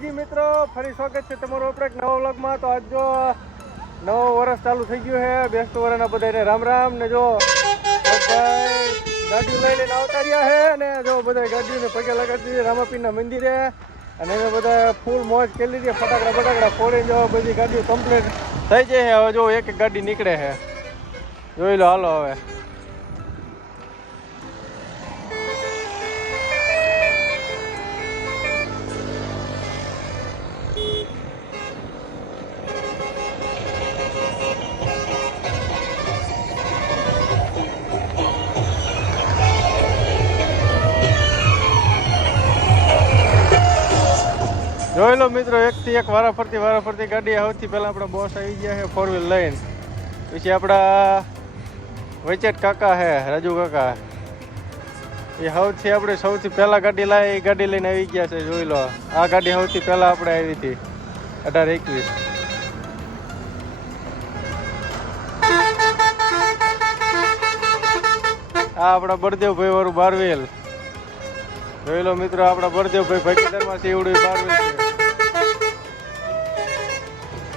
જી મિત્રો, ફરી સ્વાગત છે તમારું આપણે એક નવા વ્લોગમાં. તો આજ જો નવો વર્ષ ચાલુ થઈ ગયું છે. બેસતું વર્ષના બધાને રામ રામ. ને જો ભાઈ ગાડીઓ લઈ લઈને આવતા રહ્યા છે ને જો બધા ગાડીઓને પગે લગાડી દીધી રામાપીરના મંદિરે. અને અમે બધા ફૂલ મોજ કરી લીધી, ફટાકડા ફોડી. જો બધી ગાડીઓ કમ્પ્લીટ થઈ જાય. હવે જો એક ગાડી નીકળે છે, જોઈ લો. હાલો હવે જોઈ લો મિત્રો, એકથી એક વારાફરતી ગાડી. સૌથી પહેલાં આપણા બોસ આવી ગયા છે ફોર વ્હીલ લઈને. પછી આપણા વૈચેટ કાકા છે, રાજુ કાકા. એ સૌથી પહેલાં ગાડી લાવે એ ગાડી લઈને આવી ગયા છે. જોઈ લો, આ ગાડી સૌથી પહેલાં આપણે આવી હતી 18-21. આ આપણા બળદેવભાઈ વાળું બારવેલ. જોઈ લો મિત્રો, આપણા બળદેવભાઈ ભાગીદારમાં સીવડું બારવેલ છે.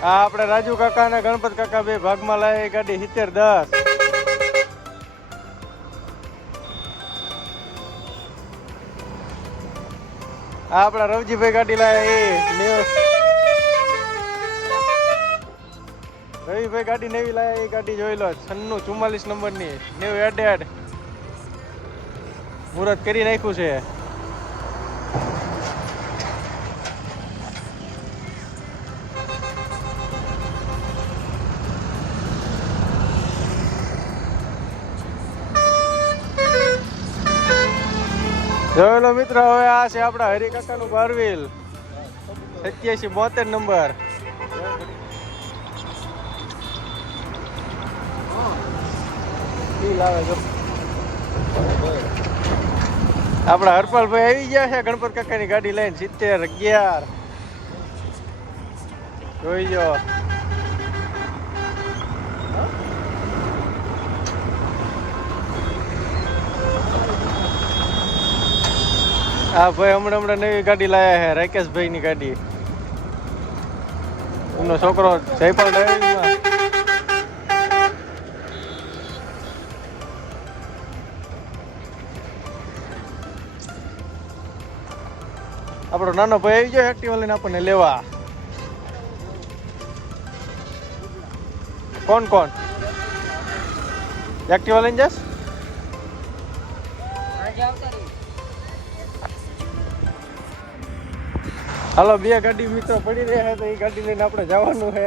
આ આપણે રાજુ કાકા અને ગણપત કાકા બે ભાગમાં લાવે એ ગાડી 70-10. આ આપણા રવજીભાઈ ગાડી લાવે એ રવિભાઈ ગાડી નવી લાવે એ ગાડી. જોઈ લો, 96-44 નંબરની ન્યુ એડેડ મુહૂર્ત કરી નાખ્યું છે. જોઈ લો મિત્રો, હવે આ છે આપણા હરિકાકાનું બારવીલ 87-72 નંબર. આપણા હરપાલભાઈ આવી ગયા છે ગણપત કાકાની ગાડી લઈને 70-11. જોઈ લો. હા ભાઈ, હમણાં નવી ગાડી લાયા છે, રાકેશભાઈ ની ગાડી. એમનો છોકરો જયપાલ ડ્રાઇવિંગમાં. આપણો નાનો ભાઈ આવી ગયો એક્ટિવા લઈને આપણને લેવા. કોણ એક્ટિવા લઈને જશ? હાલો, બે ગાડી મિત્રો પડી રહ્યા છે, તો એ ગાડી લઈને આપણે જવાનું છે.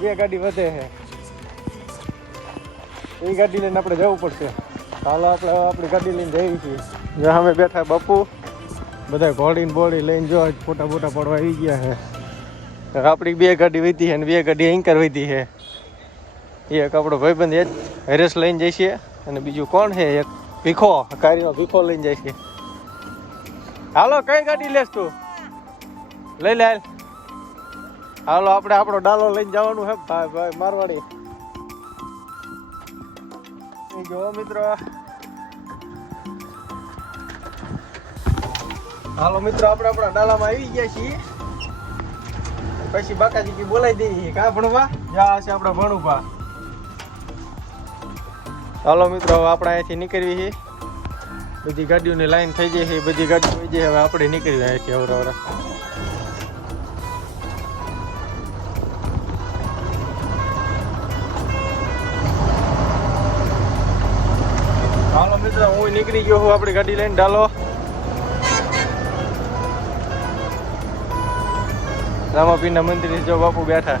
બે ગાડી વધે છે, એ ગાડી લઈને આપણે જવું પડશે. હાલો, આપણે આપણી ગાડી લઈને જઈએ છીએ. જ્યાં અમે બેઠા બાપુ બધા ઘોડીને બોડી લઈને જો ફોટા પડવા આવી ગયા છે. આપણી બે ગાડી વધી છે અને બે ગાડી એન્કર વધી છે. એક આપણો ભાઈબંધ એ હરેશ લઈને જાય છે અને બીજું કોણ છે? એક ભીખો, કારીનો ભીખો લઈને જાય છે. હાલો, કઈ ગાડી લેશ તું? લઈ લે. હાલો, આપણે આપણો ડાલો લઈને જવાનું છે ભાઈ મારવાડી. જો મિત્રો, હાલો મિત્રો, આપણે આપણા ડાલામાં આવી ગયા છીએ. પછી બાકાજી બોલાવી દઈએ. કા ભણવા જા છે આપણા ભણુભા. હાલો મિત્રો, હવે આપણે અહીંયાથી નીકળવી છે. બધી ગાડીઓની લાઈન થઈ જાય છે, બધી ગાડીઓ થઈ જાય. હવે આપણે નીકળવી અહીંયાથી અવરા. હાલો મિત્રો, હું નીકળી ગયો હું આપણી ગાડી લઈને. ડાલો રામાપીરના મંદિરે જો બાપુ બેઠા.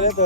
લેતો